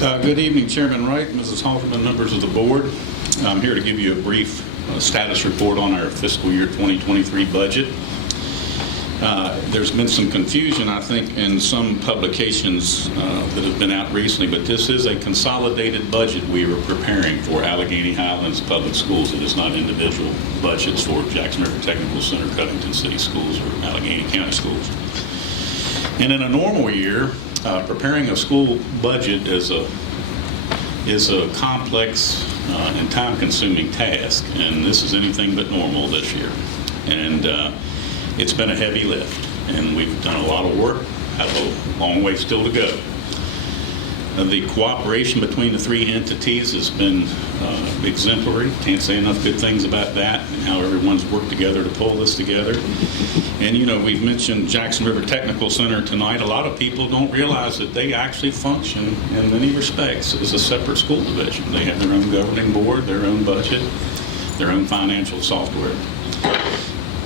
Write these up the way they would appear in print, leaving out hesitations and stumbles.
Good evening, Chairman Wright, Mrs. Halterman, members of the board. I'm here to give you a brief status report on our fiscal year 2023 budget. There's been some confusion, I think, in some publications that have been out recently, but this is a consolidated budget we are preparing for Alleghany Highlands Public Schools. It is not individual budgets for Jackson River Technical Center, Covington City Schools, or Alleghany County Schools. And in a normal year, preparing a school budget is a complex and time-consuming task, and this is anything but normal this year. And it's been a heavy lift, and we've done a lot of work, have a long way still to go. The cooperation between the three entities has been exemplary. Can't say enough good things about that and how everyone's worked together to pull this together. And you know, we've mentioned Jackson River Technical Center tonight. A lot of people don't realize that they actually function in many respects as a separate school division. They have their own governing board, their own budget, their own financial software.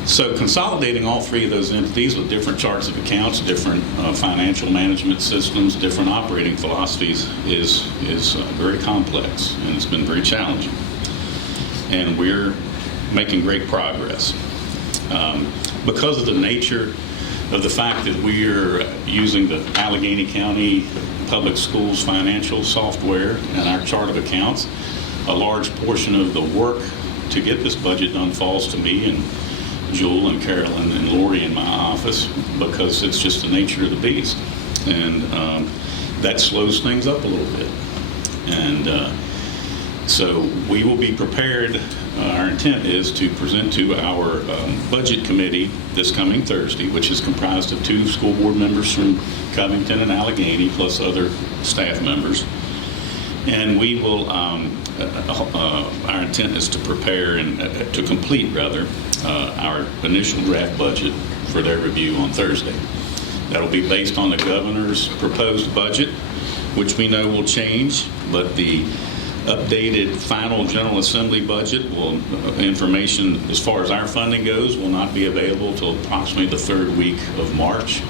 So consolidating all three of those entities with different charts of accounts, different financial management systems, different operating philosophies is very complex, and it's been very challenging. And we're making great progress. Because of the nature of the fact that we're using the Alleghany County Public Schools financial software and our chart of accounts, a large portion of the work to get this budget done falls to me and Jewel and Carolyn and Lori in my office, because it's just the nature of the beast. And that slows things up a little bit. And so we will be prepared. Our intent is to present to our budget committee this coming Thursday, which is comprised of 2 school board members from Covington and Alleghany, plus other staff members. And we will, our intent is to prepare and to complete, rather, our initial draft budget for their review on Thursday. That'll be based on the governor's proposed budget, which we know will change, but the updated final General Assembly budget information as far as our funding goes will not be available until approximately the 3rd week of March.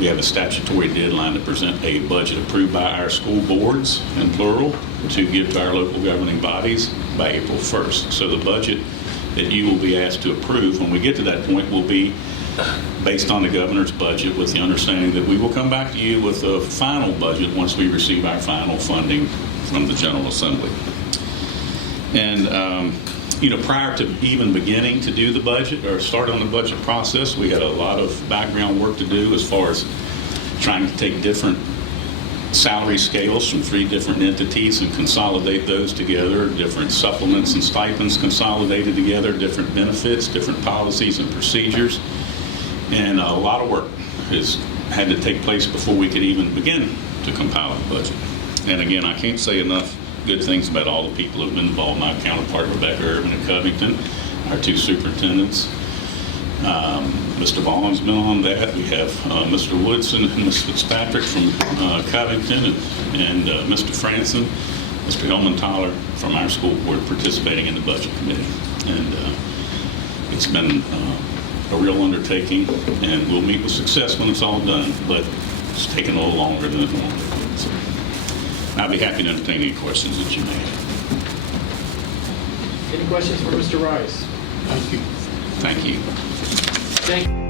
We have a statutory deadline to present a budget approved by our school boards, in plural, to give to our local governing bodies by April 1st. So the budget that you will be asked to approve when we get to that point will be based on the governor's budget, with the understanding that we will come back to you with a final budget once we receive our final funding from the General Assembly. And you know, prior to even beginning to do the budget or start on the budget process, we had a lot of background work to do as far as trying to take different salary scales from 3 different entities and consolidate those together, different supplements and stipends consolidated together, different benefits, different policies and procedures. And a lot of work has had to take place before we could even begin to compile the budget. And again, I can't say enough good things about all the people who have been involved. My counterpart, Rebecca Irvin at Covington, our 2 superintendents. Mr. Vaughan's been on that. We have Mr. Woodson and Ms. Fitzpatrick from Covington, and Mr. Franson, Mr. Hillman Tyler from our school board participating in the budget committee. And it's been a real undertaking, and we'll meet with success when it's all done, but it's taken a little longer than it normally would. So I'll be happy to entertain any questions that you may have. Any questions for Mr. Rice? Thank you. Thank you.